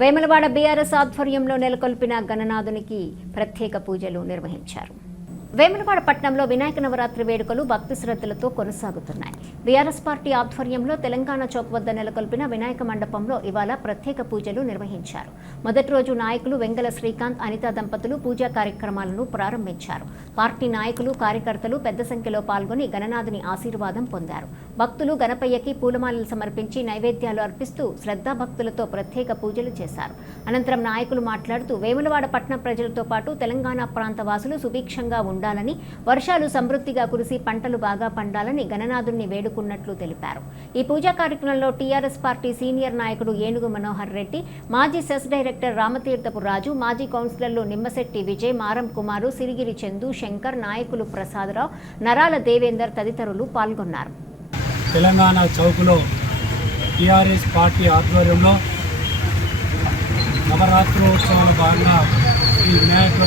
Vemulawada BRS ఆధ్వర్యంలో నెలకొల్పిన గణనాథునికి ప్రత్యేక పూజలు నిర్వహించారు. వేములవాడ పట్టణంలో వినాయక నవరాత్రి వేడుకలు భక్తి శ్రద్ధలతో కొనసాగుతున్నాయి. బీఆర్ఎస్ పార్టీ ఆధ్వర్యంలో తెలంగాణ చౌక్ వద్ద నెలకొల్పిన వినాయక మండపంలో ఇవాళ ప్రత్యేక పూజలు నిర్వహించారు. మొదటి రోజు నాయకులు వెంగల శ్రీకాంత్, అనిత దంపతులు పూజా కార్యక్రమాలను ప్రారంభించారు. పార్టీ నాయకులు, కార్యకర్తలు పెద్ద సంఖ్యలో పాల్గొని గణనాథుని ఆశీర్వాదం పొందారు. భక్తులు గణపయ్యకి పూలమాలలు సమర్పించి నైవేద్యాలు అర్పిస్తూ శ్రద్ధాభక్తులతో ప్రత్యేక పూజలు చేశారు. అనంతరం నాయకులు మాట్లాడుతూ వేములవాడ పట్టణ ప్రజలతో పాటు తెలంగాణ ప్రాంత వాసులు సుభిక్షంగా ఉండాలని, వర్షాలు సమృద్ధిగా కురిసి పంటలు బాగా పండాలని గణనాథుణ్ణి వేడుకున్నట్లు తెలిపారు. ఈ పూజా కార్యక్రమంలో టీఆర్ఎస్ పార్టీ సీనియర్ నాయకుడు ఏనుగు మనోహర్ రెడ్డి, మాజీ సెస్ డైరెక్టర్ రామతీర్థపు రాజు, మాజీ కౌన్సిలర్లు నిమ్మశెట్టి విజయ్, మారం కుమారు, సిరిగిరి చందు, శంకర్, నాయకులు ప్రసాదరావు, నరాల దేవేందర్ తదితరులు పాల్గొన్నారు. తెలంగాణ చౌక్లో టీఆర్ఎస్ పార్టీ ఆధ్వర్యంలో నవరాత్రోత్సవాల భాగంగా ఈ వినాయక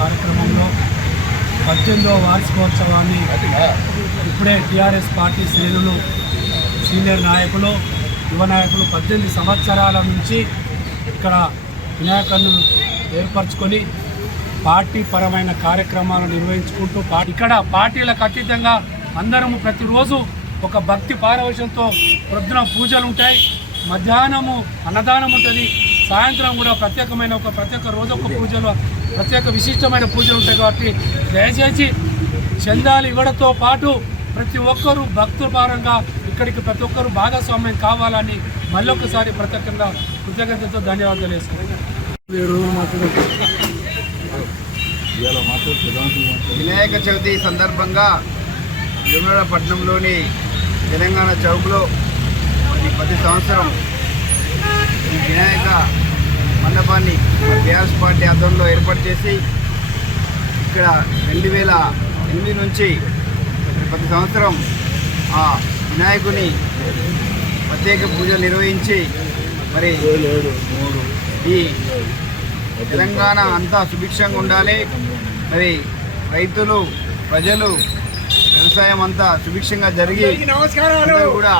కార్యక్రమంలో 18వ వార్షికోత్సవాన్ని ఇప్పుడే టీఆర్ఎస్ పార్టీ శ్రేణులు, సీనియర్ నాయకులు, యువ నాయకులు 18 సంవత్సరాల నుంచి ఇక్కడ వినాయకులను ఏర్పరచుకొని పార్టీ పరమైన కార్యక్రమాలను నిర్వహించుకుంటూ ఇక్కడ పార్టీలకు అతీతంగా అందరము ప్రతిరోజు ఒక భక్తి పారవశ్యంతో ప్రొద్దున పూజలు ఉంటాయి, మధ్యాహ్నము అన్నదానం ఉంటుంది, సాయంత్రం కూడా ప్రత్యేక రోజు ఒక పూజలు, ప్రత్యేక విశిష్టమైన పూజలు ఉంటాయి. కాబట్టి దయచేసి చందాలు ఇవ్వడంతో పాటు ప్రతి ఒక్కరూ భక్తుల పరంగా ఇక్కడికి ప్రతి ఒక్కరూ భాగస్వామ్యం కావాలని మళ్ళొకసారి ప్రత్యేకంగా కృతజ్ఞతతో ధన్యవాదాలు వేసుకుంటున్నాను. వినాయక చవితి సందర్భంగా వేములవాడ పట్టణంలోని తెలంగాణ చౌక్లో ప్రతి సంవత్సరం ఈ వినాయక మండపాన్ని బీఆర్ఎస్ పార్టీ ఆధ్వర్యంలో ఏర్పాటు చేసి ఇక్కడ 2008 నుంచి ప్రతి సంవత్సరం ఆ వినాయకుని ప్రత్యేక పూజలు నిర్వహించి మరి ఈ తెలంగాణ అంతా సుభిక్షంగా ఉండాలి, మరి రైతులు, ప్రజలు, వ్యవసాయం అంతా సుభిక్షంగా జరిగి కూడా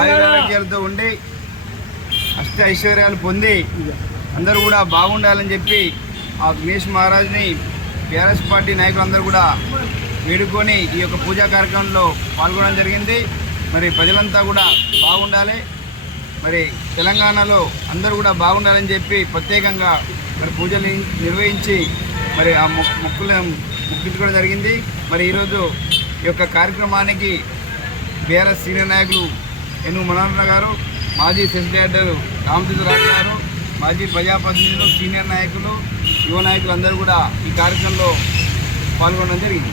ఆరోగ్యాలతో ఉండి అష్ట ఐశ్వర్యాలు పొంది అందరూ కూడా బాగుండాలని చెప్పి ఆ గణేష్ మహారాజ్ని బీఆర్ఎస్ పార్టీ నాయకులందరూ కూడా వేడుకొని ఈ యొక్క పూజా కార్యక్రమంలో పాల్గొనడం జరిగింది. మరి ప్రజలంతా కూడా బాగుండాలి, మరి తెలంగాణలో అందరూ కూడా బాగుండాలని చెప్పి ప్రత్యేకంగా మరి పూజలు నిర్వహించి మరి ఆ మొక్కించుకోవడం జరిగింది. మరి ఈరోజు ఈ యొక్క కార్యక్రమానికి బీఆర్ఎస్ సీనియర్ నాయకులు ఏనుగు మనోహర్ గారు, మాజీ సెస్ డైరెక్టర్ రామతీర్థపు రాజు గారు, మాజీ ప్రజాప్రతినిధులు, సీనియర్ నాయకులు, యువ నాయకులు అందరూ కూడా ఈ కార్యక్రమంలో పాల్గొనడం జరిగింది.